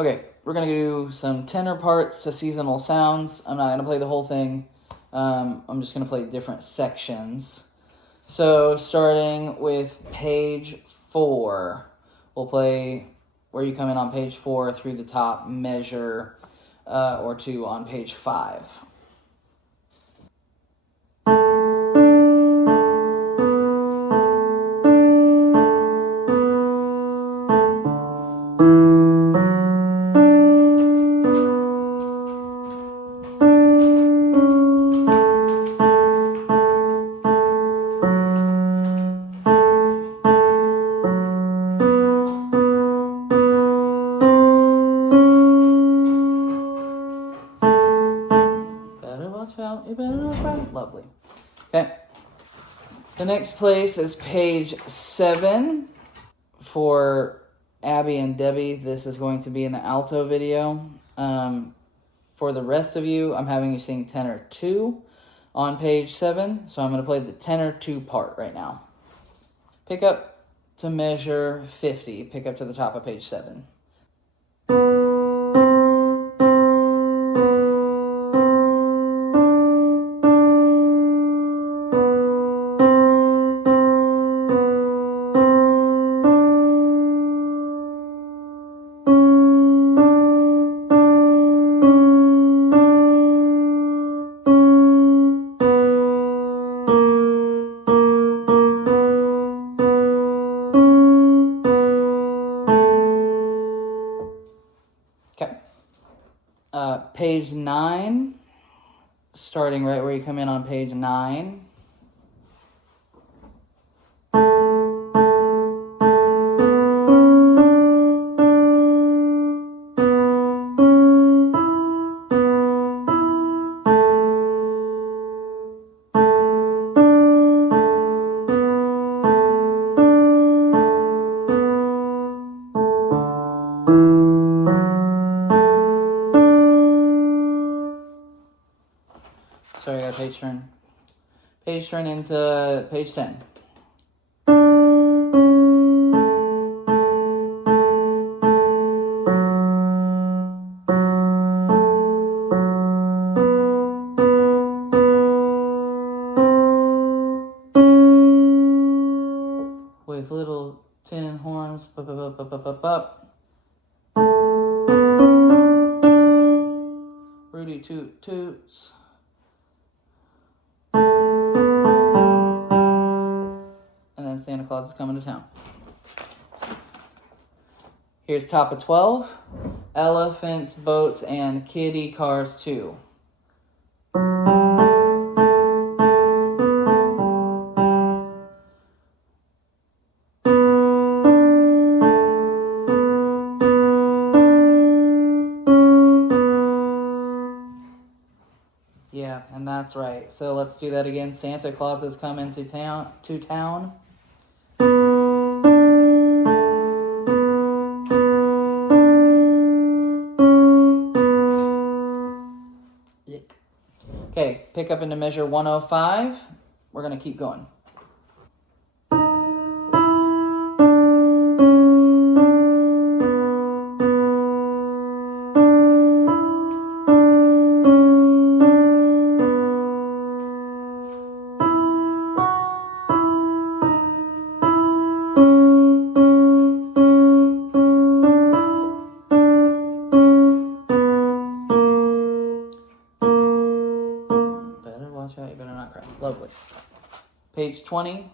Okay, we're going to do some tenor parts to seasonal sounds. I'm not going to play the whole thing. I'm just going to play different sections. So starting with page 4, we'll play where you come in on page 4 through the top measure or 2 on page 5. You better not cry. Lovely. Okay. The next place is page 7 for Abby and Debbie. This is going to be in the alto video. For the rest of you, I'm having you sing tenor 2 on page 7. So I'm going to play the tenor 2 part right now. Pick up to measure 50. Pick up to the top of page 7. Okay. Page 9, starting right where you come in on page 9. Sorry, I got a page turn. Page turn into page 10. With little tin horns. Rudy toot toots. And then Santa Claus is coming to town. Here's top of 12. Elephants, boats, and kitty cars too. Yeah, and that's right. So let's do that again. Santa Claus is coming to town. Okay, pick up into measure 105. We're going to keep going. You better not cry. Lovely. Page 20,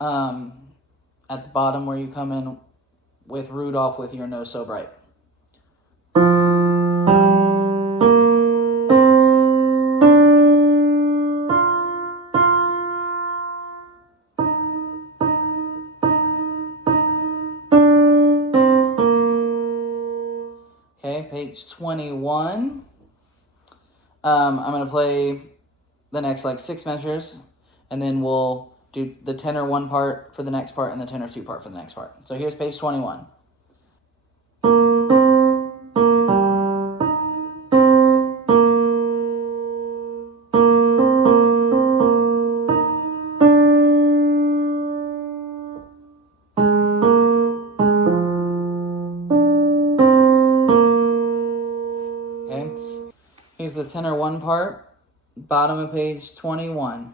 at the bottom where you come in with Rudolph with your nose so bright. Okay, page 21. I'm going to play the next 6 measures, and then we'll do the tenor 1 part for the next part and the tenor 2 part for the next part. So here's page 21. Here's the tenor 1 part, bottom of page 21.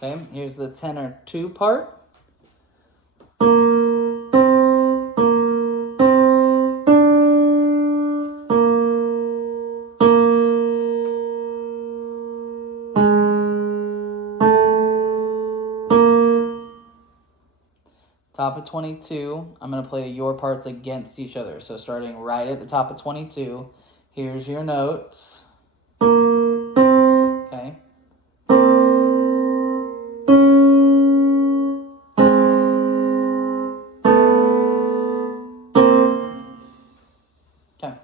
Okay, here's the tenor 2 part. Top of 22, I'm going to play your parts against each other. So starting right at the top of 22, here's your notes. Okay. Okay.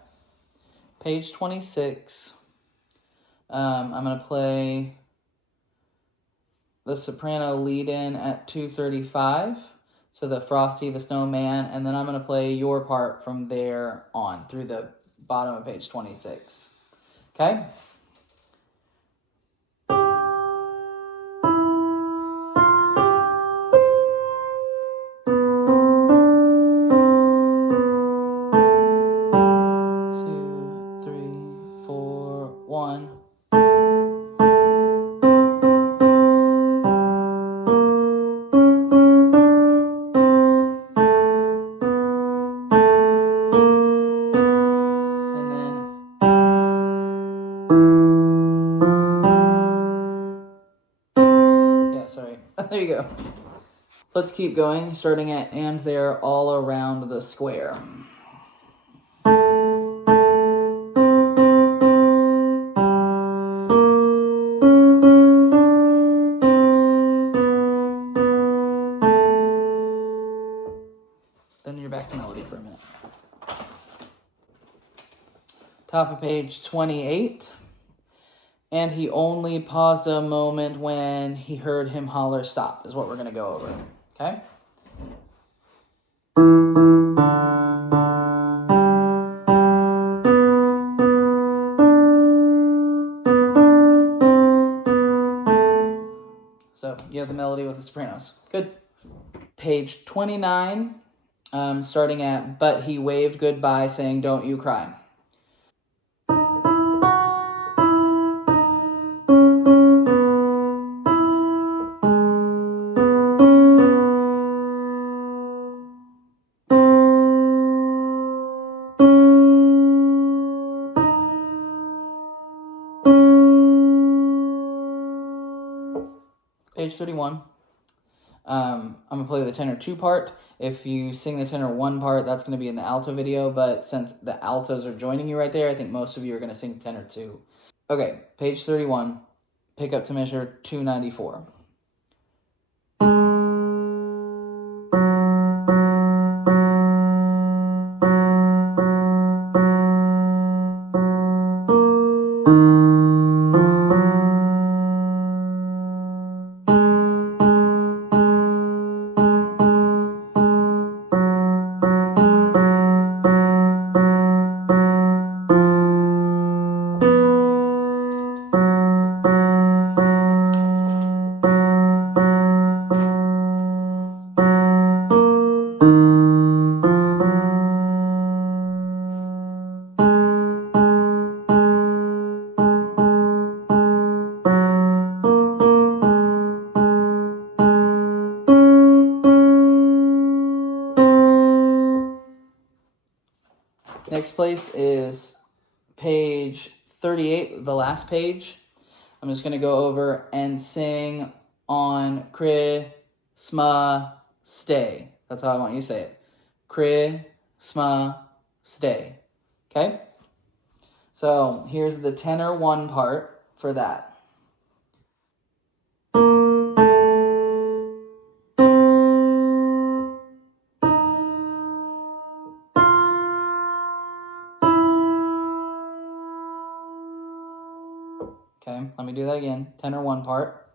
Page 26, I'm going to play the soprano lead-in at 2:35. So the Frosty the Snowman, and then I'm going to play your part from there on through the bottom of page 26. Okay? Two, three, four, one. There you go. Let's keep going, starting at "and they're all around the square." Then you're back to melody for a minute. Top of page 28. And he only paused a moment when he heard him holler stop, is what we're going to go over. Okay? So you have the melody with the sopranos. Good. Page 29, starting at "but he waved goodbye saying don't you cry." Page 31. I'm going to play the tenor 2 part. If you sing the tenor 1 part, that's going to be in the alto video, but since the altos are joining you right there, I think most of you are going to sing tenor 2. Okay, page 31, pick up to measure 294. Next place is page 38, the last page. I'm just going to go over and sing on Christmas Day. That's how I want you to say it. Christmas Day. Okay? So here's the tenor 1 part for that. Okay, let me do that again. Tenor 1 part.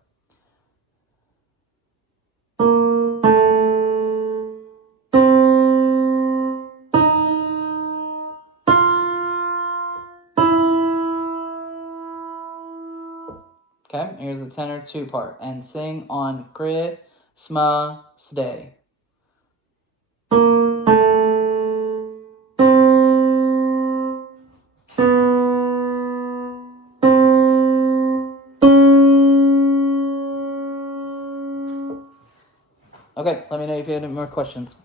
Okay, here's the tenor 2-part. And sing on Christmas Day. Okay, let me know if you have any more questions.